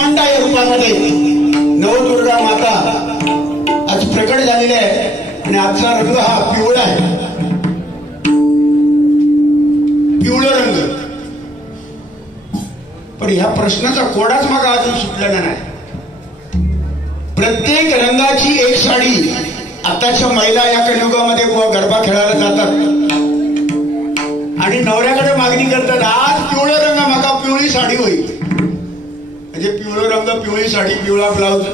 कुष्मांडा या रूपामध्ये नवदुर्गा माता आज प्रकट झालेली आहे आणि आजचा रंग हा पिवळा आहे, पिवळा रंग. पण ह्या प्रश्नाचा कोडाच मागा अजून सुटलेला नाही. प्रत्येक रंगाची एक साडी आताच्या महिला या कलियुगामध्ये गरबा खेळायला जातात आणि नवऱ्याकडे मागणी करतात, आज पिवळा रंग मागा, पिवळी साडी होईल. म्हणजे पिवळा रंग, पिवळी साडी, पिवळा ब्लाउज,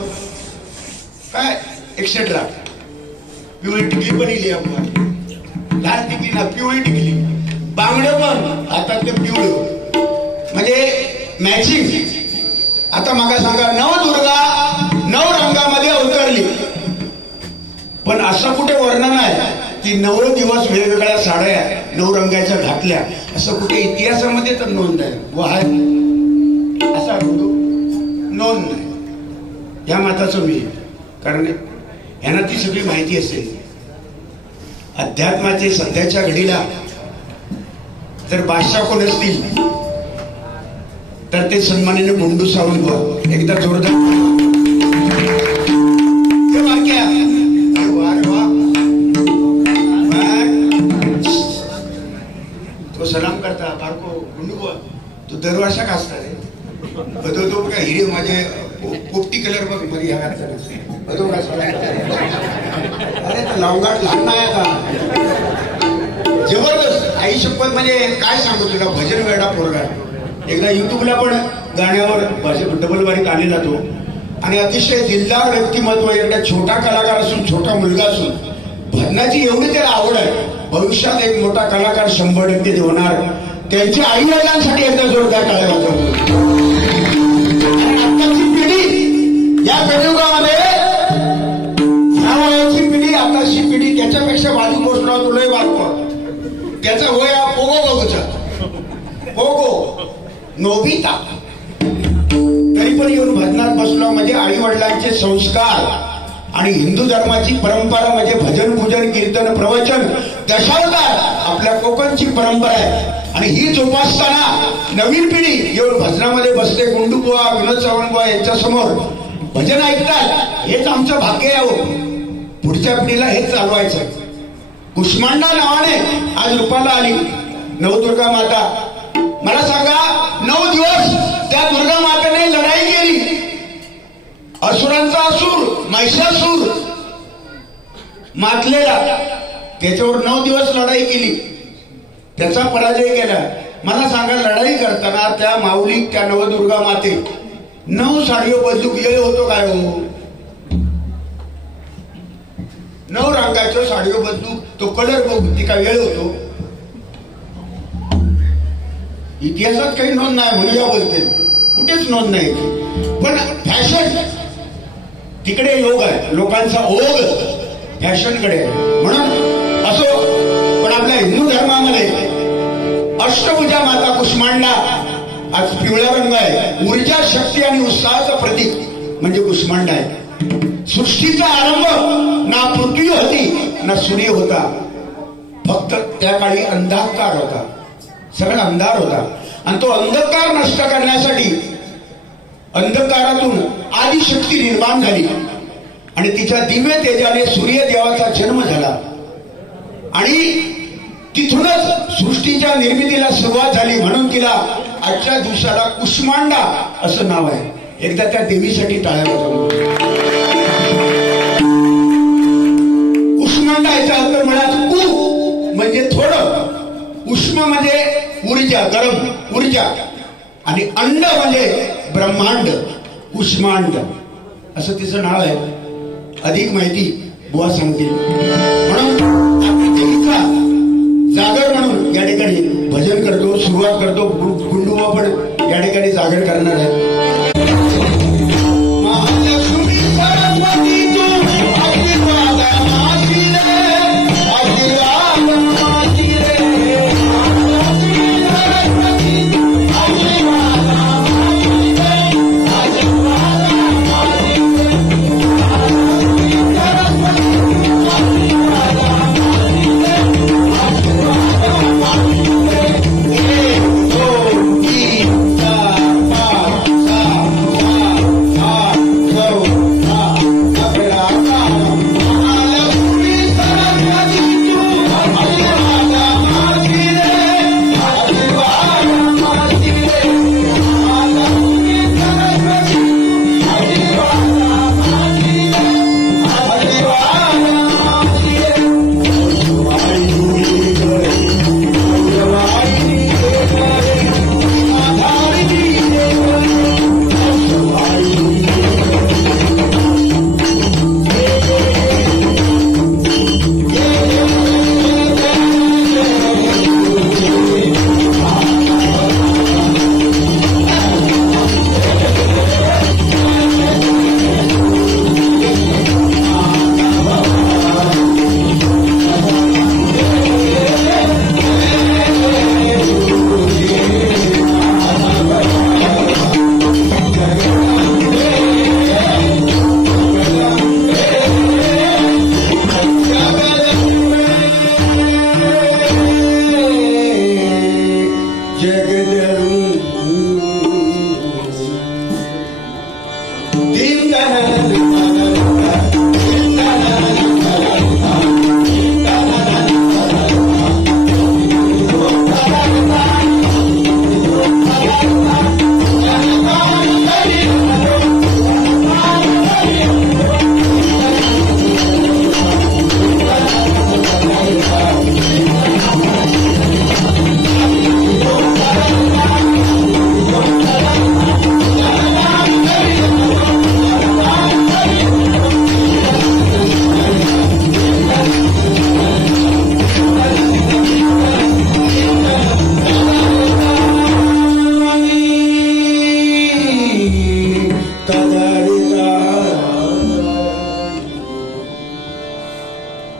काय एक्सेट्रा. पिवळी टिकली पण इली आपण, लाल टिकली ना, पिवळी टिकली. बांगडं पण हातात ते पिवळं, म्हणजे मॅचिंग. आता मागा सांगा, नवदुर्गा 9 रंगामध्ये अवतरली, पण असं कुठे वर्णन आहे की 9 दिवस वेगवेगळ्या साड्या 9 रंगाच्या घातल्या, असं कुठे इतिहासामध्ये तर नोंद आहे व आहे असा नोंद नाही. या मताचं मी, कारण यांना ती सगळी माहिती असेल. अध्यात्माचे सध्याच्या घडीला जर बादशाह कोण असतील तर ते सन्मानाने मुंडू सावंत. एकदा जोरदार तो सलाम करता बारको गुंडू बुवा, तू दरवर्षा का असता रे बदो का हिरे माझे पोपटी कलर बघ मध्ये ह्या बदो का अरे तर लवंगाट लहान नाही का, जबरदस्त. आई शपथ, म्हणजे काय सांगू तुला, भजन वेडा पोरगा. एकदा युट्यूबला पण गाण्यावर डबल बारीक आलेला तो, आणि अतिशय दिलदार व्यक्तिमत्व. एकदा छोटा कलाकार असून, छोटा मुलगा असून भजनाची एवढी त्याला आवड आहे. भविष्यात एक मोठा कलाकार 100% होणार. त्यांच्या आई वडिलांसाठी एकदा जोरदार टाळ्या वाजवतो. आताची पिढी या कलियुगामध्ये, ह्या वयाची पिढी, आताची पिढी त्याच्यापेक्षा बाजू पोचणार. तुलाही बाळको त्याचा वय हा पोगो बघूचा, पोगो नोबिता. तरी पण येऊन भजनात बसलो म्हणजे आई वडिलांचे संस्कार आणि हिंदू धर्माची परंपरा म्हणजे भजन, पूजन, कीर्तन, प्रवचन, दशावतार आपल्या कोकणची परंपरा आहे. आणि ही जोपासताना नवीन पिढी येऊन भजनामध्ये बसते. गुंडू बुवा, विनोद चव्हाण बुवा यांच्या समोर भजन ऐकतात. हेच आमचं भाग्य आहे. पुढच्या पिढीला हेच चालवायचं. कुष्मांडा नावाने आज रूपाला आली नवदुर्गा माता. मला सांगा, 9 दिवस त्या दुर्गा मातेने लढाई केली. असुरांचा असुर महिषासूर मातलेला, त्याच्यावर 9 दिवस लढाई केली, त्याचा पराजय केला. मला सांगा, लढाई करताना त्या माऊली, त्या नवदुर्गा माते 9 साडीઓ बदलू गेले होतो काय हो? 9 रंगाच्या साडीઓ बदलू, तो कलर बघू ती काय वेळ होतो? इतिहासात काही नोंद नाही म्हणूया बोलते, कुठेच नोंद नाही. पण फॅशन तिकडे योग आहे, लोकांचा ओघ फॅशनकडे आहे. म्हणून असो, पण आपल्या हिंदू धर्मामध्ये अष्टभुजा माता कुष्मांडा आज पिवळा रंग आहे. ऊर्जा, शक्ती आणि उत्साहाचं प्रतीक म्हणजे कुष्मांडा आहे. सृष्टीचा आरंभ ना पृथ्वी होती ना सूर्य होता, फक्त त्या काळी अंधकार होता, सगळा अंधार होता. आणि तो अंधकार नष्ट करण्यासाठी अंधकारातून आदिशक्ती निर्माण झाली आणि तिच्या दिव्य तेजाने सूर्यदेवाचा जन्म झाला. आणि तिथूनच सृष्टीच्या निर्मितीला सुरुवात झाली. म्हणून तिला आजच्या दिवसाला कुष्मांडा असं नाव आहे. एकदा त्या देवीसाठी टाळ्या वाजवू. कुष्मांडा याचा अर्थ म्हणा कु म्हणजे थोडं, उष्म म्हणजे ऊर्जा, गरम ऊर्जा, आणि अंड म्हणजे ब्रह्मांड, कुष्मांड असं तिचं नाव आहे. अधिक माहिती बुवा सांगतील. म्हणून आपण देवीचा जागर म्हणून या ठिकाणी भजन करतो, सुरुवात करतो. गुंडुबा पण या ठिकाणी जागर करणार आहे.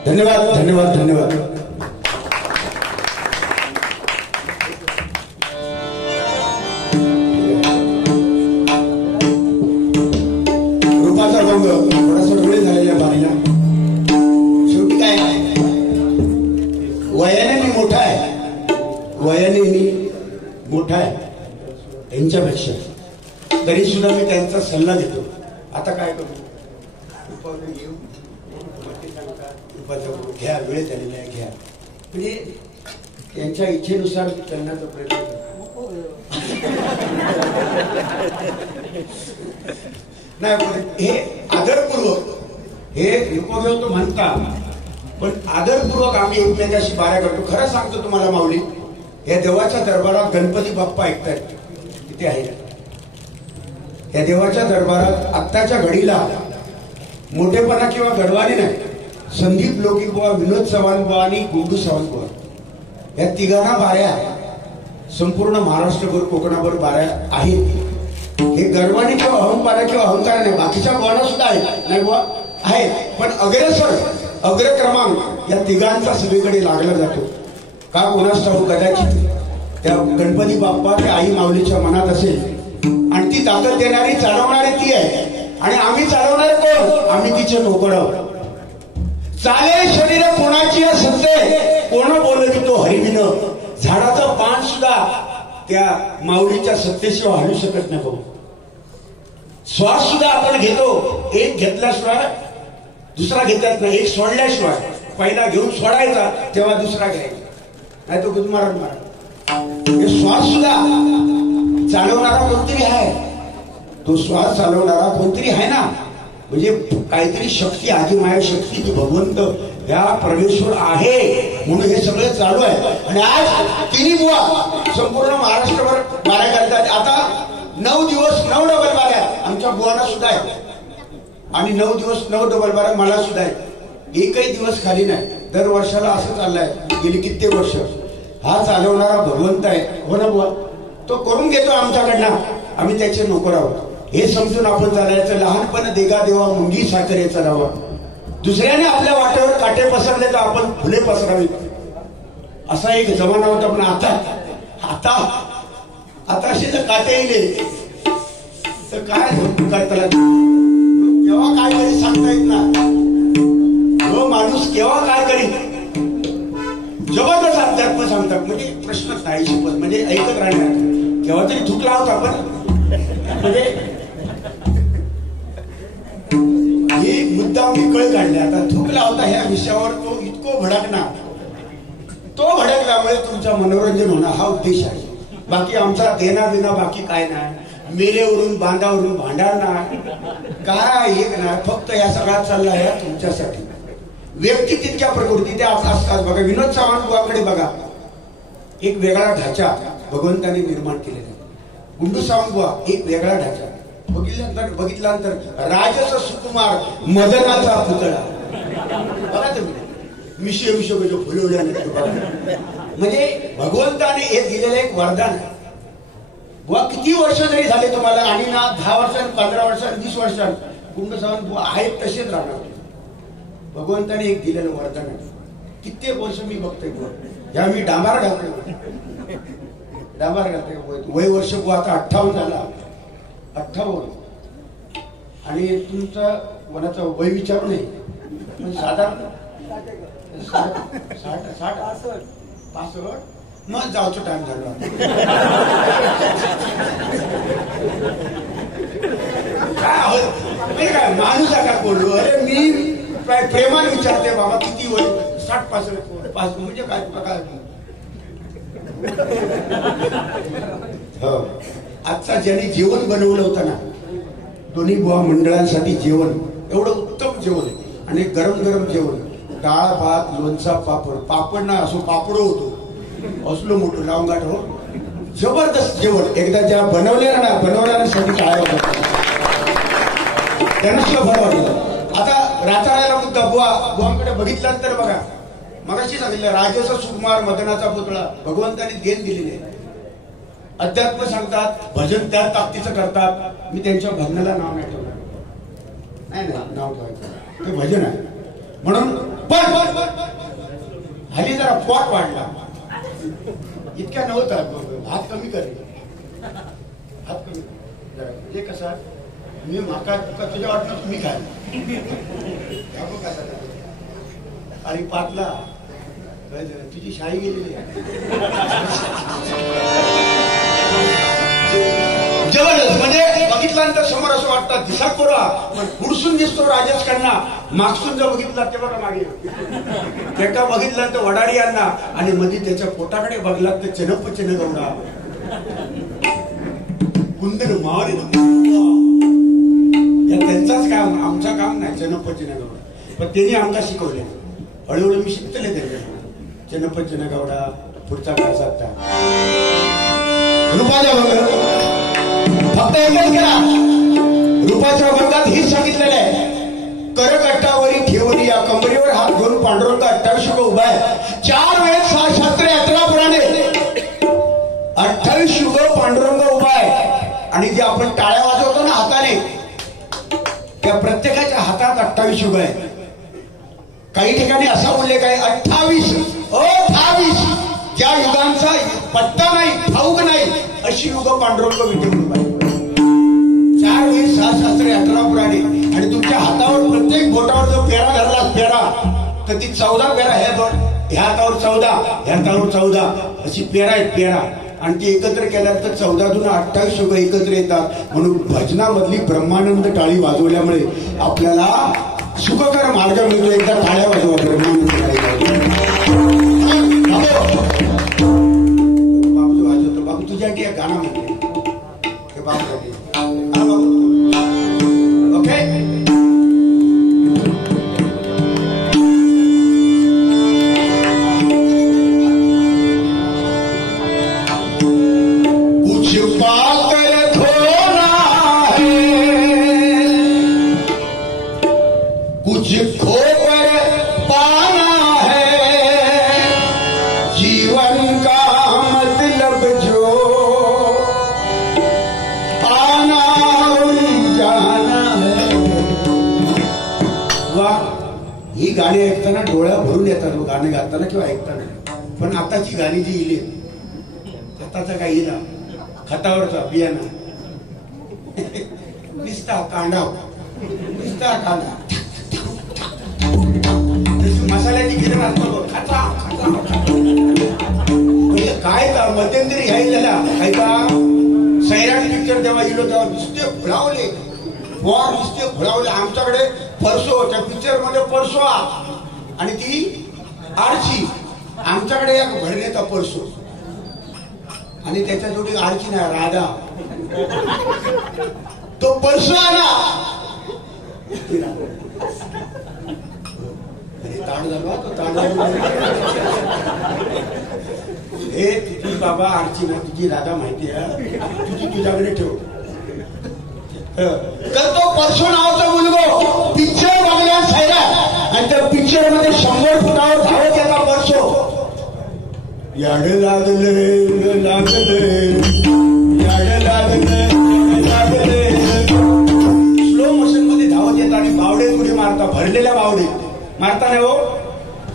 धन्यवाद धन्यवाद धन्यवाद. रूपाचा रंग थोडासा डोळे झालेल्या बारीला. शेवटी काय वयाने मी मोठा आहे, वयाने मी मोठा आहे त्यांच्यापेक्षा, तरी सुद्धा मी त्यांचा सल्ला देतो. आता काय करू, घेऊ घ्या, वेळ झालेला आहे घ्या, म्हणजे त्यांच्या इच्छेनुसार करण्याचा प्रयत्न करतो. नाही हे आदरपूर्वक, हे उपयोग तो म्हणता, पण आदरपूर्वक आम्ही एकमेकाशी बाऱ्या करतो. खरं सांगतो तुम्हाला माऊली, या देवाच्या दरबारात गणपती बाप्पा ऐकतायत किती आहे. या देवाच्या दरबारात आत्ताच्या घडीला मोठेपणा किंवा गडवाने नाही, संदीप लोकीबुवा, विनोद चव्हाणबुवा आणि गुंडू सावंतबुवा या तिघांना बाऱ्या संपूर्ण महाराष्ट्रभर कोकणाभर बाऱ्या आहेत. हे गर्वाने किंवा अहंकारा किंवा अहंकार नाही, बाकीच्या बुवांना सुद्धा आहेत नाही बुवा आहेत, पण अग्रक्रमांक या तिघांचा सगळीकडे लागला जातो. का कोणास ठाऊक, कदाचित त्या गणपती बाप्पा त्या आई माऊलीच्या मनात असेल आणि ती ताकद देणारी चालवणारी ती आहे आणि आम्ही चालवणारे कोण, आम्ही तिचे नोकर आहोत. चाले शरीर कोणाची सत्ते, कोण बोलवी तो हरिविन. झाडाचं पान सुद्धा त्या माऊलीच्या सत्तेशिवाय हलू शकत नाही. श्वास सुद्धा आपण घेतो, एक घेतल्याशिवाय दुसरा घेतल्याच नाही, एक सोडल्याशिवाय. पहिला घेऊन सोडायचा तेव्हा दुसरा घ्यायचा, नाही तो गुदमारण मारा. हे श्वास सुद्धा चालवणारा कोणतरी आहे, तो श्वास चालवणारा कोणतरी आहे ना. म्हणजे काहीतरी शक्ती, आदिमाया शक्ती, ती भगवंत या परमेश्वर आहे म्हणून हे सगळं चालू आहे. आणि आज तिन्ही बुवा संपूर्ण महाराष्ट्रभर बाऱ्या करतात. आता 9 दिवस 9 डबल बाऱ्या आमच्या बुवांना सुद्धा आहे आणि 9 दिवस 9 डबल बाऱ्या मला सुद्धा आहे. एकही दिवस खाली नाही. दर वर्षाला असं चाललंय गेली कित्येक वर्ष. हा चालवणारा भगवंत आहे, हो ना बुवा, तो करून घेतो आमच्याकडनं, आम्ही त्याचे नोकर आहोत. हे समजून आपण चालायचं. लहानपण देगा देवा मुंगी साखरेचा राहावा. दुसऱ्याने आपल्या वाटेवर काटे पसरले तर आपण फुले पसरावी, असा एक जमाना होता. पण आता आता असे जर काटे येईल तर काय करता, केव्हा काय करी सांगता येत ना. हो माणूस केव्हा काय करी, जबरदस्त अध्यात्म सांगतात. म्हणजे प्रश्नच नाही, शिकवत म्हणजे ऐकत राहणार. केव्हा तरी थुकला होता पण म्हणजे हे मुद्दा मी कळ काढले. आता थुकला होता ह्या विषयावर तो इतको भडकणार, तो भडकल्यामुळे तुमचं मनोरंजन होणं हा उद्देश आहे. बाकी आमचा देना बिना बाकी काय नाही. मेलेवरून बांधावरून भांडण नाही, काय एक नाही. फक्त या सगळ्यात चालला आहे तुमच्यासाठी. व्यक्ती तितक्या प्रकृती त्या असतात. बघा विनोद सावंतबुवाकडे बघा, एक वेगळा ढाचा भगवंताने निर्माण केलेला आहे. गुंडू सावंतबुवा एक वेगळा ढाचा. बघितल्यानंतर राजस सुकुमार मदनाचा पुतळा. बघा तुम्ही मिशे फुलवल्यानंतर म्हणजे भगवंताने एक दिलेलं एक वरदान आहे. बुवा किती वर्ष जरी झाले तुम्हाला आणि ना 10 वर्षांनी 15 वर्षांनी 20 वर्षांनी गुंडू सावंतबुवा आहेत तसेच राहणार. भगवंताने एक दिलेलं वरदान आहे. कित्येक वर्ष मी बघतोय या मी डांबार घालतोय, डांबार घालतोय. वय वर्ष आता 58 झाला, 58. आणि तुमचं वनाचं वय विचारू नये, साधारण 65 मग जाऊचं टाइम झाला. काय माणूस काय बोललो. अरे मी प्रेमाने विचारते बाबा किती वय, 60-65 म्हणजे काय प्रकार. हो, आजचा ज्यांनी जेवण बनवलं होतं ना, दोन्ही बुवा मंडळांसाठी जेवण, एवढं उत्तम जेवण आणि गरम गरम जेवण, डाळ भात लोणचा पापड, पापड ना असो पापड होतो असलो मोठं लावून हो, जबरदस्त जेवण. एकदा ज्या बनवणाऱ्यांसाठी टाळ्या होतात, त्यांना सुद्धा बरं वाटलं. आता राताळ्याला मुद्दा बुवांकडे बघितलात तर बघा, मगाशी सांगितलं राजेचा सुकुमार मदनाचा पुतळा भगवंताने देण दिलेली आहे. अध्यात्म सांगतात, भजन त्या ताकदीचं करतात. मी त्यांच्या भजनाला नाव नाही ठेवलं, नाही नाव ठेवायचं, ते भजन आहे म्हणून. पण हल्ली जरा पॉट वाढला, इतक्या नव्हता, हात कमी करेल, हात कमी जरा. म्हणजे कसा मी माका तुझ्या वाटणं तुम्ही काय कसा आणि पाटला तुझी शाही गेलेली जबरदस्त. म्हणजे बघितल्यानंतर समोर असं वाटतं दिसा कोरा, पण पुढसून दिसतो राजेश खन्ना, मागसून जर बघितला ते बघा मागे एका बघितल्यानंतर वडाडी यांना, आणि मध्ये त्याच्या पोटाकडे बघला तर चनप चनगौडा कुंदन मावरी, त्यांचाच काम, आमचा काम नाही चनप चनगौडा. पण त्यांनी आमका शिकवले, हळूहळू मी शिकतले त्यांच्याकडे. चनप चनगौडा पुढचा काळ साधता रूपाच्या भंग फक्त एकच करा. रूपाच्या भंगात हेच सांगितलेलं आहे, करकट्टावरी ठेवली या कंबरीवर हात घेऊन पांडुरंग 28 युग उभा आहे. 4 वेद 6 शास्त्रे 11 पुराणे, 28 युग पांडुरंग उभा आहे. आणि जे आपण टाळ्या वाजवतो ना हाताने, त्या प्रत्येकाच्या हातात 28 युग आहे. काही ठिकाणी असा उल्लेख आहे 28 ज्या युगांचा पत्ता नाही, ठाऊक नाही, अशी युग पांडुरंग विठ्ठल उभा आहे. 4 वेद 6 शास्त्रे 11 पुराणे, आणि तुमच्या हातावर प्रत्येक बोटावर जो पेरा धरला पेरा, तर ती 14 पेरा हे बघ, ह्या हातावर 14, ह्या हातावर 14 अशी पेरा आहेत पेरा, आणि ती एकत्र केल्यानंतर 14 दून 28 युग एकत्र येतात. म्हणून भजनामधली ब्रह्मानंद टाळी वाजवल्यामुळे आपल्याला सुखकर मार्ग मिळतो. एकदा टाळ्या वाजवा ब्रह्मानंद टाळी. बाबू वाजवतो, बाबू तुझ्यासाठी एक गाणं म्हणते बाबूसाठी. ओके, कुछ पाकर खोना है, कुछ खोकर पाना है, जीवन का मतलब जो आना जाना है. वा, ही गाणी ऐकताना डोळ्या भरून येतात गाणे गाताना किंवा ऐकताना. पण आताची गाणी जी इली, आताचा काय इला खतावरचा बियाणं निस्ता कांदा, निस्ता कांदा, मसाल्याची गिरण असतो खचा खचा. म्हणजे काय का मध्यंतरी घ्यायला काय का सैराट पिक्चर जेव्हा गेलो तेव्हा नुसते फुलावले वॉर, नुसते फुलावले. आमच्याकडे परसो, त्या पिक्चर मध्ये परसो आणि ती आरची, आमच्याकडे एक भरण्याचा परसो, आणि त्याच्या जोडी आरची नाही राधा, तो परसो आला. ताण झाला तो ताण. हे तुझी बाबा आरची ना, तुझी राधा माहिती आहे, तुझी तुझ्याकडे ठेव. तर तो परसो नावाचा मुलगा पिक्चर बघल्या सैराट, आणि त्या पिक्चर मध्ये 100 फुटावर धावत येता परसो. याड लागले लागले याड लागले लागले, स्लो मोशन मध्ये धावत येतात आणि बावडे उडी मारता, भरलेल्या बावडे मारता नाही हो.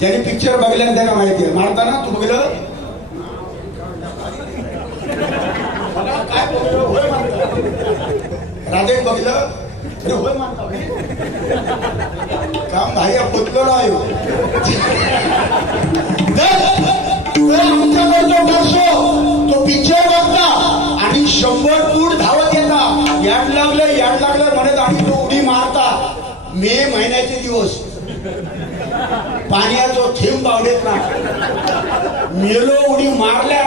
ज्याने पिक्चर बघल्याने त्याला माहिती आहे. मारताना तू बघलं काय होय राधे बघलं, अरे होय मारता काम भाई पोचलो आहे. तो पिक्चर बघता आणि 100 फूट धावत येता, याड लागलं म्हणत, आणि तो उडी मारता. मे महिन्याचे दिवस, पाण्याचा थेंब बावडेत ना, मेलो उडी मारल्या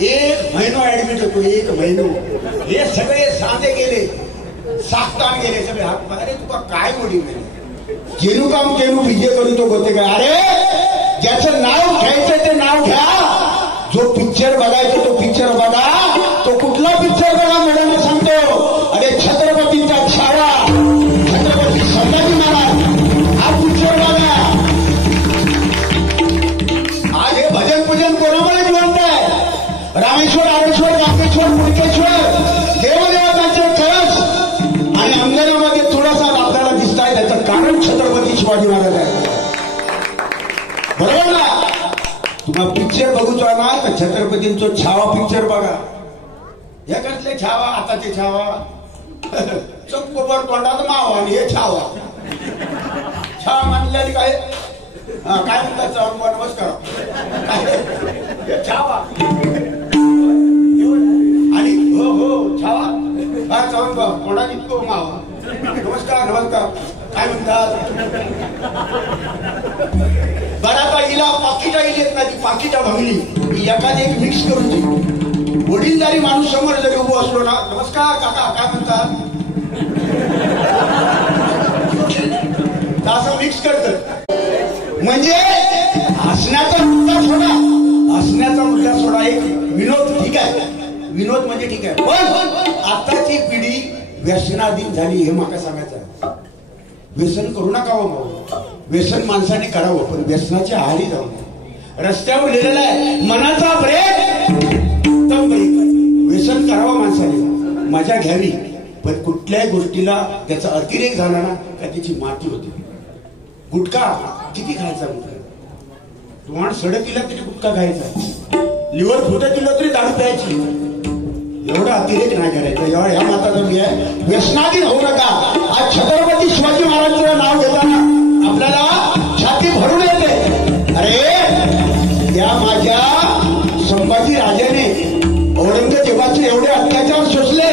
1 महिना ऍडमिट होतो, 1 महिना. हे सगळे सांधे गेले, साखतान गेले सगळे हात. अरे तुका काय वडील जेणू काम जेणू विजय करू तो होते काय. अरे ज्याचं नाव घ्यायचं ते नाव घ्या. जो पिक्चर बघायचा तो पिक्चर बघा. तो कुठला पिक्चर बघा मॅडम सांगतो. अरे छत्रपतींचा छावा, छत्रपती संभाजी महाराज हा पिक्चर बघा. आज हे भजन पूजन कोणामुळे जिवंत आहे. रामेश्वर, रामेश्वर, रामेश्वर, मुंडेश्वर, देवदेवतांचे कळस आणि अंगणामध्ये थोडासा आपल्याला दिसत आहे. त्याचं कारण छत्रपती शिवाजी महाराज आहे. बरोबर ना. तुम्हाला पिक्चर बघूचा ना तर छत्रपतींचा छावा पिक्चर बघा. हे कसले छावा, आता ते छावा चक्कोबर तोंडात मावा आणि हे छावा. छावा म्हणलेली काय काय म्हणतात चव्हाण नमस्कार छावा आणि हो हो छावा काय चव्हाण तोंडात इतको मावा. नमस्कार नमस्कार काय म्हणतात. बराबर हिला पाकिटा येत ना ती पाकिटा भंगली एखादी एक मिक्स करून ती. वडीलधारी माणूस समोर जरी उभो असलो ना नमस्कार काका काय म्हणतात असं मिक्स करत. म्हणजे हसण्याचा मुद्दा सोडा, हसण्याचा मुद्दा सोडा. एक विनोद ठीक आहे, विनोद म्हणजे ठीक आहे. पण आताची पिढी व्यसनाधीन झाली हे मला सांगायचं. व्यसन करू नका हो भाऊ. व्यसन माणसाने करावं पण व्यसनाच्या आहारी जाऊ नये. रस्त्यावर लिहिलेलं आहे मनाचा ब्रेक तम ब्रेक. व्यसन करावं माणसाने, मजा घ्यावी पण कुठल्याही गोष्टीला त्याचा अतिरेक झाला ना का त्याची माती होते. गुटखा किती खायचा गुटखा. तुम्हाला सडक दिला तरी गुटखा खायचा, लिव्हर फुटत दिलं तरी दारू प्यायची. एवढा अतिरेक नाही करायचा. एवढा ह्या माताचा मी आहे. व्यसनाधीन होऊ नका. आज छत्रपती शिवाजी महाराजांचं नाव घेताना आपल्याला छाती भरून येते. अरे त्या माझ्या संभाजी राजाने औरंगजेबाचे एवढे अत्याचार सोसले.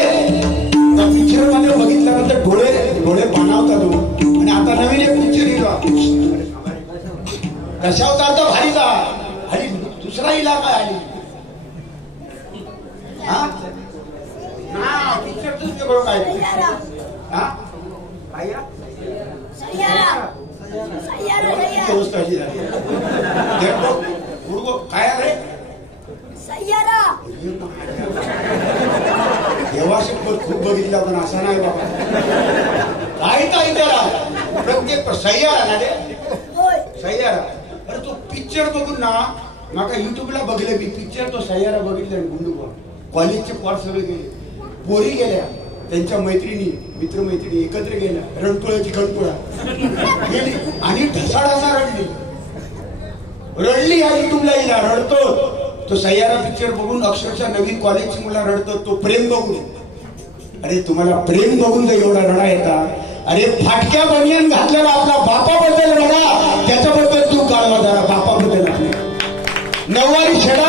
त्या पिक्चर मध्ये बघितल्यानंतर डोळे डोळे पाणावतात. आणि आता नवीन एक पिक्चर येतो दशावतार तर भारीचा आणि दुसरा इलाका आली हा पिक्चर तुझ्याकडं काय हा अवस्था अशी झाली. काय रे देवा शंभर खूप बघितला पण असा नाही बाबा. काय काय त्याला प्रत्येक सह्यारा ना रे सह्यारा. अरे तो पिक्चर बघून ना माका युट्यूबला बघले मी पिक्चर तो सह्यारा बघितला. गुंडूबा कॉलेजचे पोर सगळे गेले, पोरी गेल्या, त्यांच्या मैत्रिणी मित्रमैत्रिणी एकत्र गेल्या. रणकुळाची खणकुळा गेली आणि ढसाढसा रडली. हा युट्यूबला येईल रडतो. तो सह्यारा पिक्चर बघून अक्षरशः नवीन कॉलेजची मुला रडतो. तो प्रेम बघून. अरे तुम्हाला प्रेम बघून जर एवढा रडा येतात. अरे फाटक्या बनियन घातलेला आपला बापाबद्दल रडा, त्याच्याबद्दल तू काढवा जरा बापाबद्दल. नऊवारी छेडा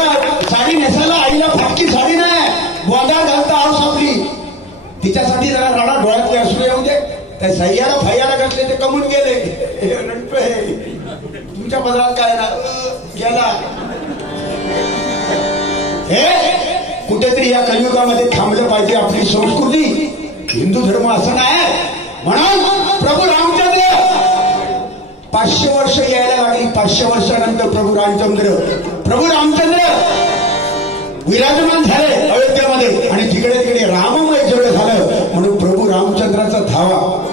साडी नेसायला आईला फाटकी साडी नाही, गोदा घालता आऊस आपली, तिच्यासाठी जरा रडा. डोळ्यातले असू येऊ दे. त्या सह्याला फैयाला घातले ते कमून गेले. तुमच्या पदरात काय ना गेला. हे कुठेतरी या कलियुगामध्ये थांबलं पाहिजे. आपली संस्कृती हिंदू धर्म असं नाही. म्हणून प्रभू रामचंद्र 500 वर्ष यायला लागली. 500 वर्षानंतर प्रभू रामचंद्र विराजमान झाले अयोध्येमध्ये आणि तिकडे तिकडे राममय जग झालं. म्हणून प्रभू रामचंद्राचा धावा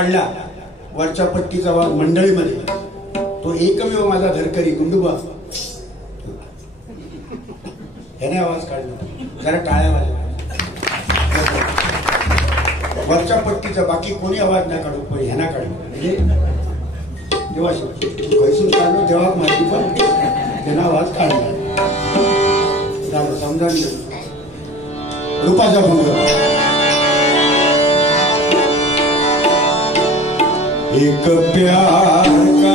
काढला वरच्या पट्टीचा आवाज मंडळीमध्ये, तो एकमेव माझा धरकरी गुंडूबा ह्याने आवाज काढला. जरा टाळ्या वाजल्या. वरच्या पट्टीचा बाकी कोणी आवाज नाही काढू, पण ह्याना काढला. म्हणजे तेव्हा पैसून काढलो तेव्हा माहिती, पण त्यानं आवाज काढला. समजा रूपाचा भंग. एक प्यार का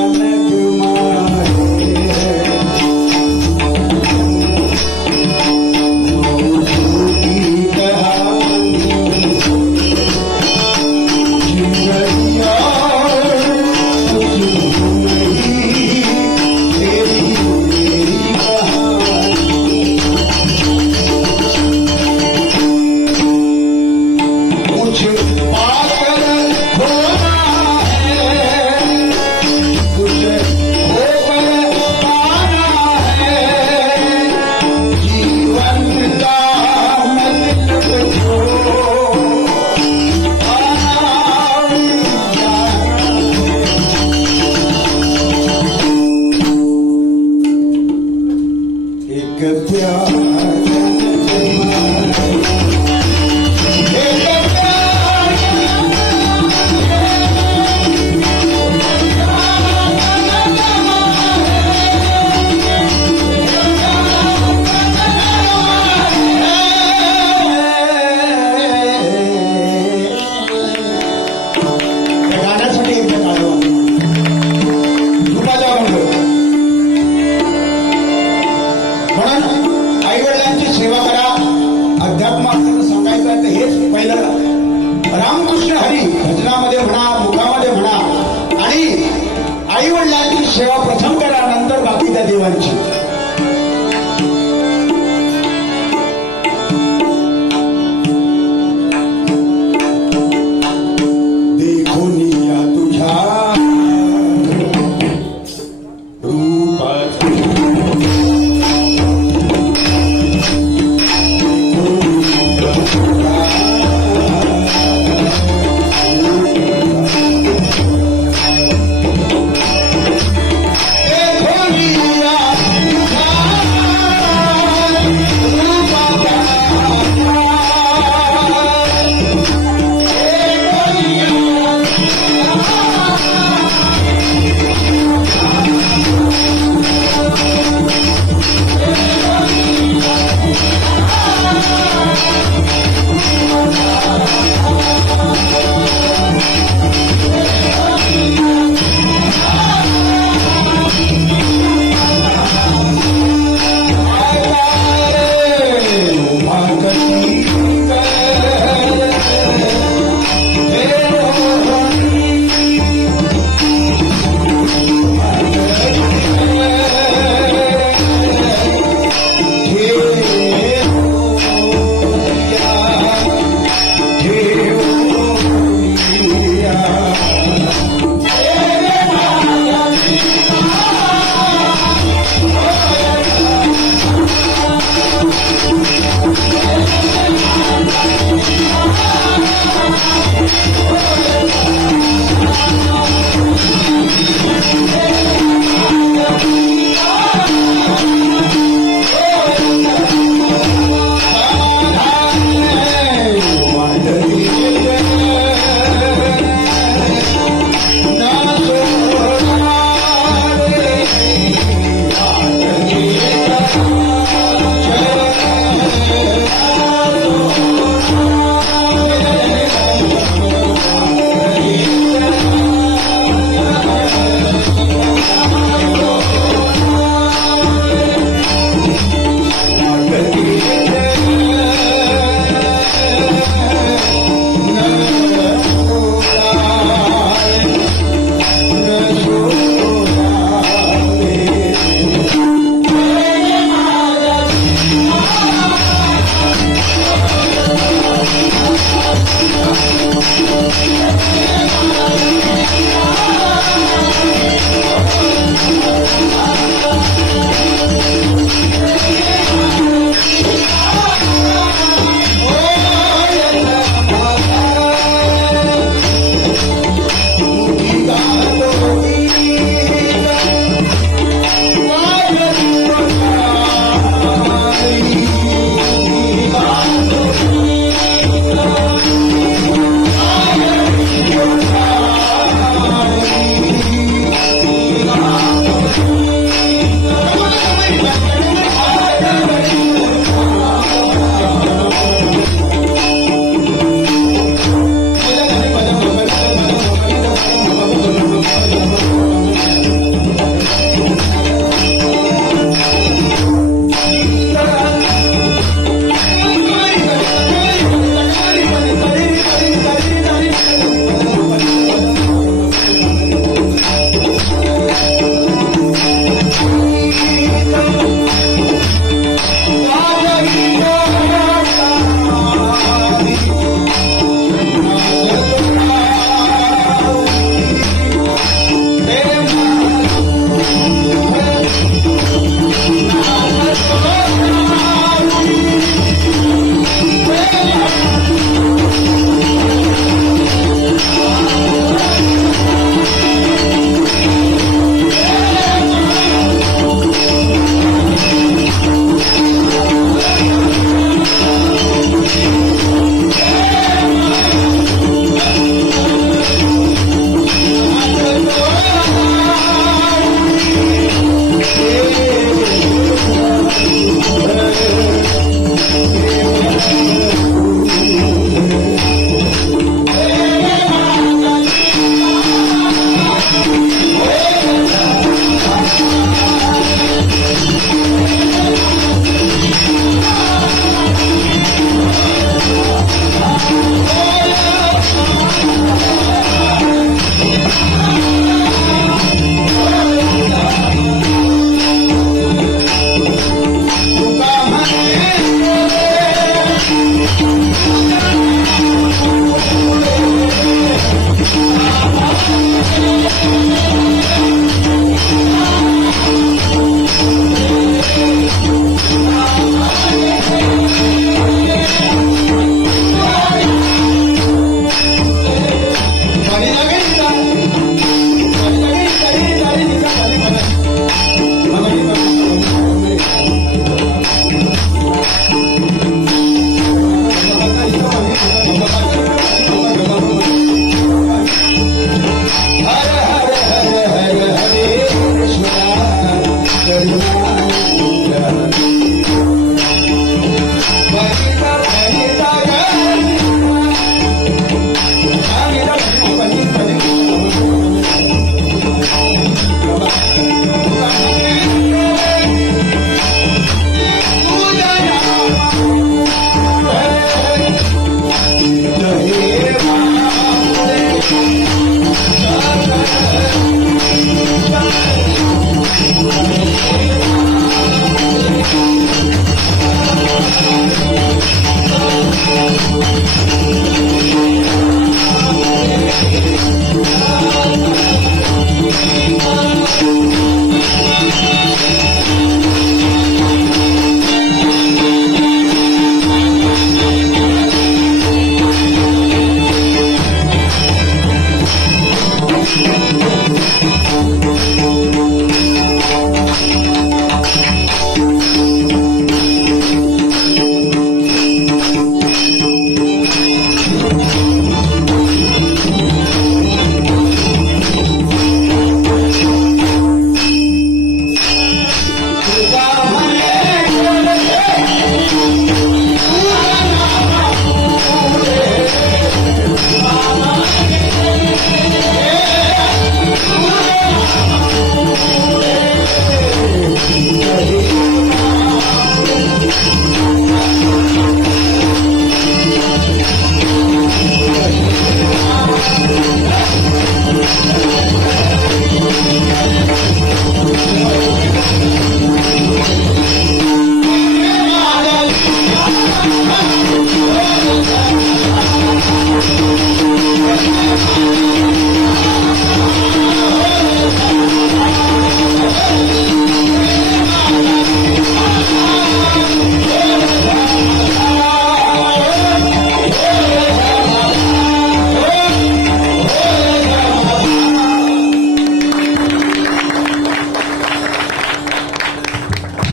रामकृष्ण हरी भजनामध्ये म्हणा, मुखामध्ये म्हणा, आणि आई वडिलांची सेवा प्रथम करा, नंतर बाकी त्या देवांची.